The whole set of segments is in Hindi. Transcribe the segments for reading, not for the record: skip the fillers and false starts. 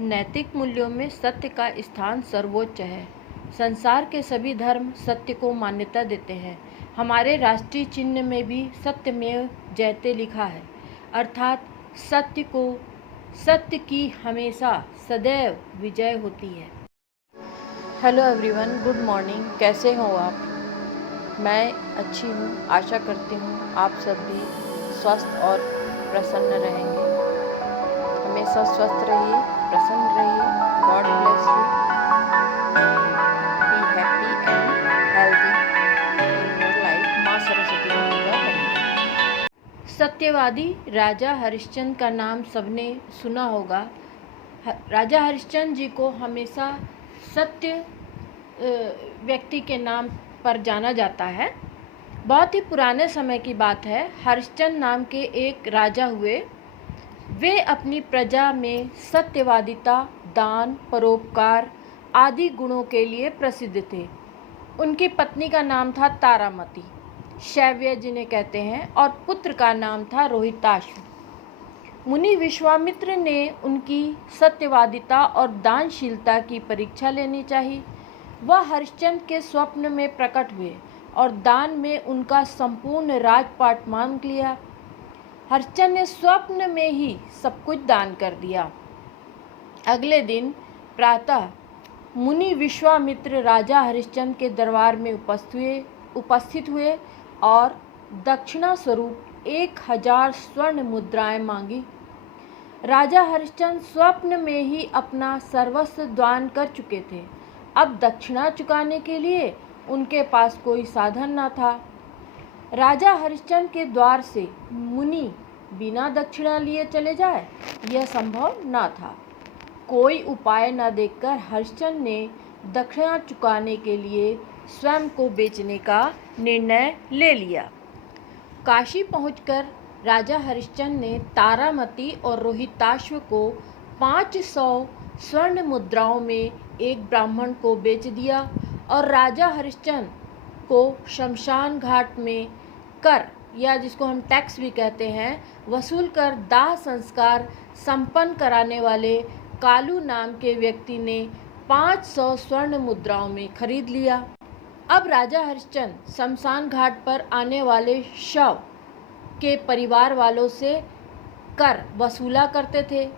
नैतिक मूल्यों में सत्य का स्थान सर्वोच्च है। संसार के सभी धर्म सत्य को मान्यता देते हैं। हमारे राष्ट्रीय चिन्ह में भी सत्यमेव जयते लिखा है, अर्थात सत्य की हमेशा सदैव विजय होती है। Hello everyone, good morning. कैसे हो आप? मैं अच्छी हूँ। आशा करती हूँ आप सब भी स्वस्थ और प्रसन्न रहेंगे। हमेशा स्वस्थ रहिए, प्रसन्न रहिए। God bless you. Be happy and healthy in your life. माँ सरस्वती का कृपा करें। सत्यवादी राजा हरिश्चंद्र का नाम सबने सुना होगा। राजा हरिश्चंद्र जी को हमेशा सत्य व्यक्ति के नाम पर जाना जाता है। बहुत ही पुराने समय की बात है। हरिश्चंद्र नाम के एक राजा हुए। वे अपनी प्रजा में सत्यवादिता, दान, परोपकार आदि गुणों के लिए प्रसिद्ध थे। उनकी पत्नी का नाम था तारामती, शैव्य जिन्हें कहते हैं, और पुत्र का नाम था रोहिताश्व। मुनि विश्वामित्र ने उनकी सत्यवादिता और दानशीलता की परीक्षा लेनी चाहिए। वह हरिश्चंद्र के स्वप्न में प्रकट हुए और दान में उनका संपूर्ण राजपाट मांग लिया। हरिश्चंद्र ने स्वप्न में ही सब कुछ दान कर दिया। अगले दिन प्रातः मुनि विश्वामित्र राजा हरिश्चंद्र के दरबार में उपस्थित हुए और दक्षिणा स्वरूप 1000 स्वर्ण मुद्राएं मांगी। राजा हरिश्चंद्र स्वप्न में ही अपना सर्वस्व दान कर चुके थे। अब दक्षिणा चुकाने के लिए उनके पास कोई साधन न था। राजा हरिश्चंद्र के द्वार से मुनि बिना दक्षिणा लिए चले जाए, यह संभव न था। कोई उपाय न देखकर हरिश्चंद्र ने दक्षिणा चुकाने के लिए स्वयं को बेचने का निर्णय ले लिया। काशी पहुंचकर राजा हरिश्चंद्र ने तारामती और रोहिताश्व को 500 स्वर्ण मुद्राओं में एक ब्राह्मण को बेच दिया और राजा हरिश्चंद्र को शमशान घाट में कर, या जिसको हम टैक्स भी कहते हैं, वसूल कर दाह संस्कार संपन्न कराने वाले कालू नाम के व्यक्ति ने 500 स्वर्ण मुद्राओं में खरीद लिया। अब राजा हरिश्चंद्र शमशान घाट पर आने वाले शव के परिवार वालों से कर वसूला करते थे।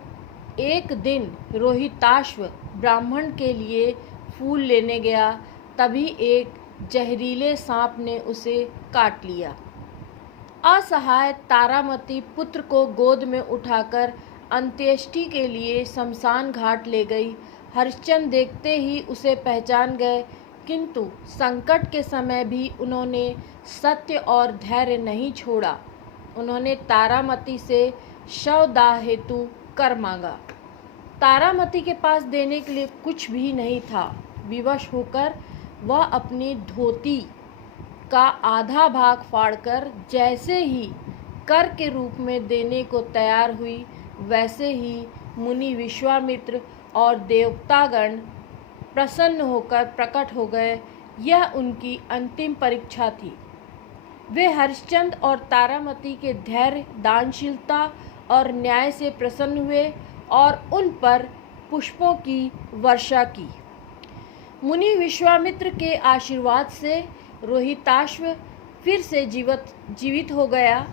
एक दिन रोहिताश्व ब्राह्मण के लिए फूल लेने गया, तभी एक जहरीले सांप ने उसे काट लिया। असहाय तारामती पुत्र को गोद में उठाकर अंत्येष्टि के लिए शमशान घाट ले गई। हरिश्चंद्र देखते ही उसे पहचान गए, किंतु संकट के समय भी उन्होंने सत्य और धैर्य नहीं छोड़ा। उन्होंने तारामती से शवदाह हेतु कर मांगा। तारामती के पास देने के लिए कुछ भी नहीं था। विवश होकर वह अपनी धोती का आधा भाग फाड़कर जैसे ही कर के रूप में देने को तैयार हुई, वैसे ही मुनि विश्वामित्र और देवतागण प्रसन्न होकर प्रकट हो गए। यह उनकी अंतिम परीक्षा थी। वे हरिश्चंद्र और तारामती के धैर्य, दानशीलता और न्याय से प्रसन्न हुए और उन पर पुष्पों की वर्षा की। मुनि विश्वामित्र के आशीर्वाद से रोहिताश्व फिर से जीवित हो गया।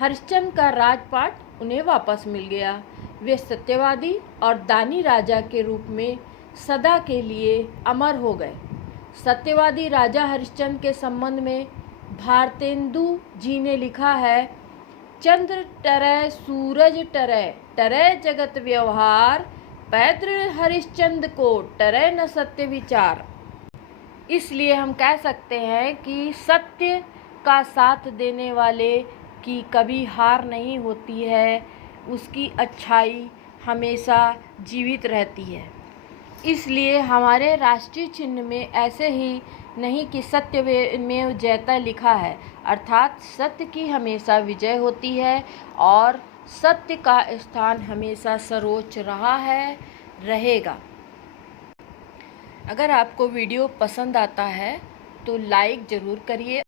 हरिश्चंद्र का राजपाट उन्हें वापस मिल गया। वे सत्यवादी और दानी राजा के रूप में सदा के लिए अमर हो गए। सत्यवादी राजा हरिश्चंद्र के संबंध में भारतेंदु जी ने लिखा है, चंद्र टरै सूरज टरै, टरै जगत व्यवहार, पैतृ हरिश्चंद्र को टरै न सत्य विचार। इसलिए हम कह सकते हैं कि सत्य का साथ देने वाले की कभी हार नहीं होती है, उसकी अच्छाई हमेशा जीवित रहती है। इसलिए हमारे राष्ट्रीय चिन्ह में ऐसे ही नहीं कि सत्यमेव जयते लिखा है, अर्थात सत्य की हमेशा विजय होती है और सत्य का स्थान हमेशा सर्वोच्च रहा है, रहेगा। अगर आपको वीडियो पसंद आता है तो लाइक ज़रूर करिए।